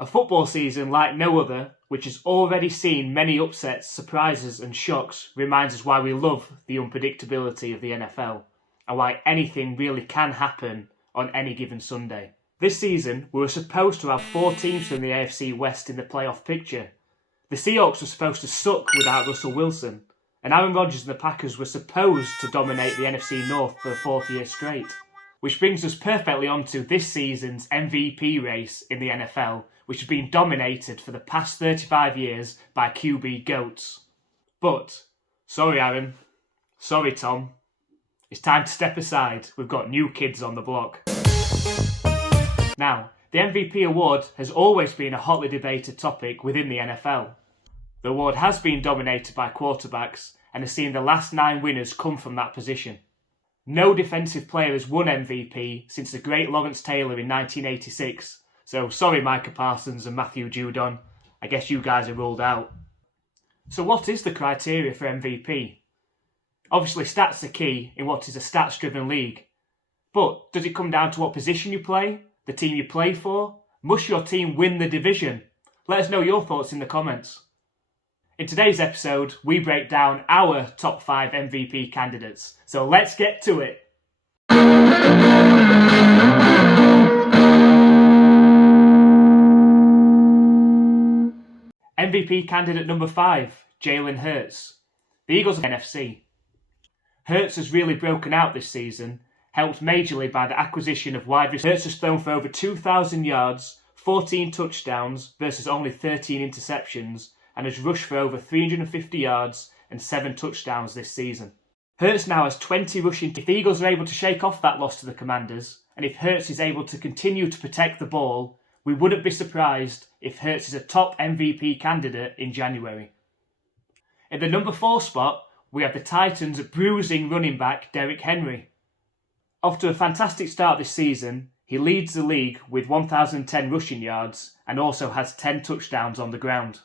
A football season like no other, which has already seen many upsets, surprises and shocks, reminds us why we love the unpredictability of the NFL and why anything really can happen on any given Sunday. This season, we were supposed to have 4 teams from the AFC West in the playoff picture. The Seahawks were supposed to suck without Russell Wilson, and Aaron Rodgers and the Packers were supposed to dominate the NFC North for the 4th year straight. Which brings us perfectly onto this season's MVP race in the NFL, which has been dominated for the past 35 years by QB GOATs. But, sorry Aaron, sorry Tom, it's time to step aside, we've got new kids on the block. Now, the MVP award has always been a hotly debated topic within the NFL. The award has been dominated by quarterbacks and has seen the last 9 winners come from that position. No defensive player has won MVP since the great Lawrence Taylor in 1986, so sorry Micah Parsons and Matthew Judon, I guess you guys are ruled out. So what is the criteria for MVP? Obviously stats are key in what is a stats-driven league, but does it come down to what position you play, the team you play for? Must your team win the division? Let us know your thoughts in the comments. In today's episode, we break down our top 5 MVP candidates. So let's get to it. MVP candidate number 5, Jalen Hurts. The Eagles of NFC. Hurts has really broken out this season, helped majorly by the acquisition of wide receivers. Hurts has thrown for over 2,000 yards, 14 touchdowns versus only 13 interceptions, and has rushed for over 350 yards and 7 touchdowns this season. Hurts now has 20 rushing. If the Eagles are able to shake off that loss to the Commanders, and if Hurts is able to continue to protect the ball, we wouldn't be surprised if Hurts is a top MVP candidate in January. In the number 4 spot, we have the Titans' bruising running back Derrick Henry. Off to a fantastic start this season, he leads the league with 1,010 rushing yards and also has 10 touchdowns on the ground.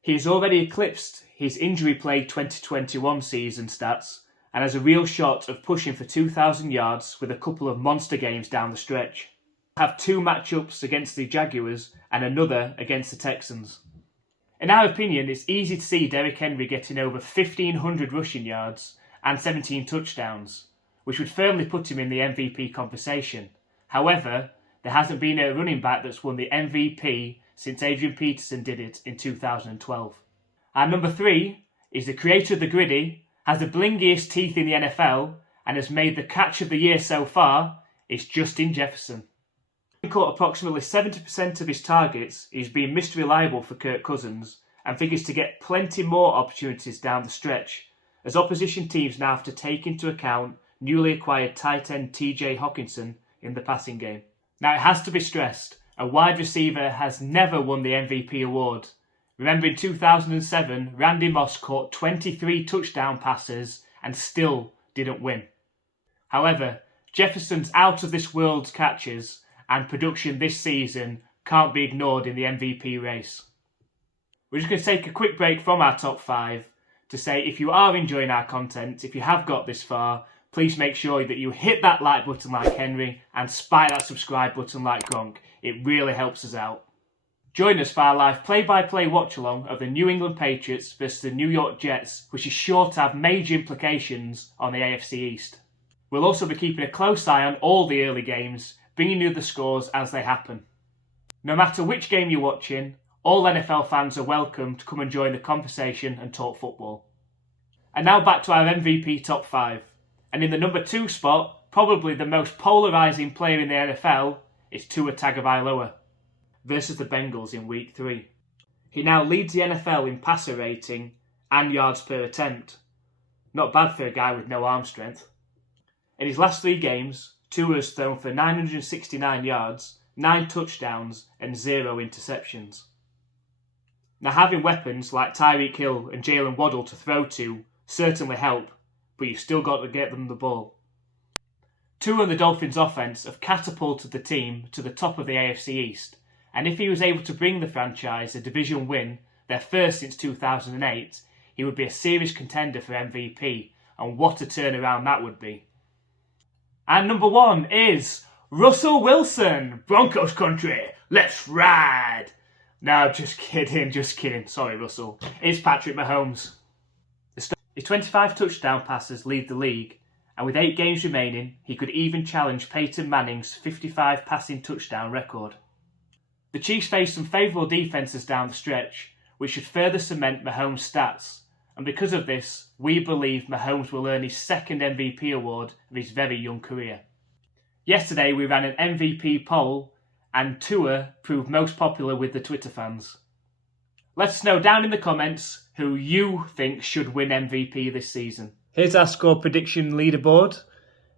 He has already eclipsed his injury-plagued 2021 season stats and has a real shot of pushing for 2,000 yards with a couple of monster games down the stretch. We have 2 matchups against the Jaguars and another against the Texans. In our opinion, it's easy to see Derrick Henry getting over 1,500 rushing yards and 17 touchdowns, which would firmly put him in the MVP conversation. However, there hasn't been a running back that's won the MVP since Adrian Peterson did it in 2012. Our number 3 is the creator of the griddy, has the blingiest teeth in the NFL, and has made the catch of the year so far. It's Justin Jefferson. He caught approximately 70% of his targets. He's been Mr. Reliable for Kirk Cousins and figures to get plenty more opportunities down the stretch, as opposition teams now have to take into account newly acquired tight end TJ Hockenson in the passing game. Now it has to be stressed, a wide receiver has never won the MVP award. Remember in 2007, Randy Moss caught 23 touchdown passes and still didn't win. However, Jefferson's out of this world catches and production this season can't be ignored in the MVP race. We're just going to take a quick break from our top 5 to say if you are enjoying our content, if you have got this far, please make sure that you hit that like button like Henry and spike that subscribe button like Gronk. It really helps us out. Join us for our live play-by-play watch-along of the New England Patriots versus the New York Jets, which is sure to have major implications on the AFC East. We'll also be keeping a close eye on all the early games, bringing you the scores as they happen. No matter which game you're watching, all NFL fans are welcome to come and join the conversation and talk football. And now back to our MVP top 5. And in the number 2 spot, probably the most polarising player in the NFL, is Tua Tagovailoa versus the Bengals in Week 3. He now leads the NFL in passer rating and yards per attempt. Not bad for a guy with no arm strength. In his last 3 games, Tua has thrown for 969 yards, 9 touchdowns and 0 interceptions. Now having weapons like Tyreek Hill and Jalen Waddle to throw to certainly help, but you've still got to get them the ball. Tua and the Dolphins offense have catapulted the team to the top of the AFC East, and if he was able to bring the franchise a division win, their first since 2008, he would be a serious contender for MVP, and what a turnaround that would be. And number 1 is Russell Wilson, Broncos country, Let's ride! No, just kidding. Sorry, Russell. It's Patrick Mahomes. His 25 touchdown passes lead the league, and with 8 games remaining, he could even challenge Peyton Manning's 55 passing touchdown record. The Chiefs face some favourable defences down the stretch, which should further cement Mahomes' stats, and because of this, we believe Mahomes will earn his second MVP award of his very young career. Yesterday we ran an MVP poll, and Tua proved most popular with the Twitter fans. Let us know down in the comments who you think should win MVP this season. Here's our score prediction leaderboard.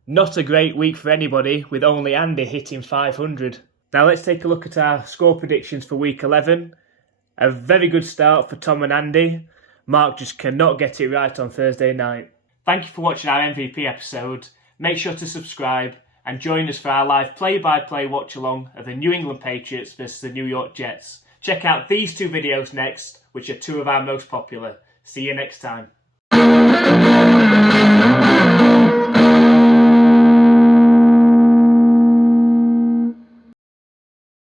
Not a great week for anybody, with only Andy hitting 500. Now let's take a look at our score predictions for week 11. A very good start for Tom and Andy. Mark just cannot get it right on Thursday night. Thank you for watching our MVP episode. Make sure to subscribe and join us for our live play-by-play watch-along of the New England Patriots versus the New York Jets. Check out these 2 videos next, which are 2 of our most popular. See you next time.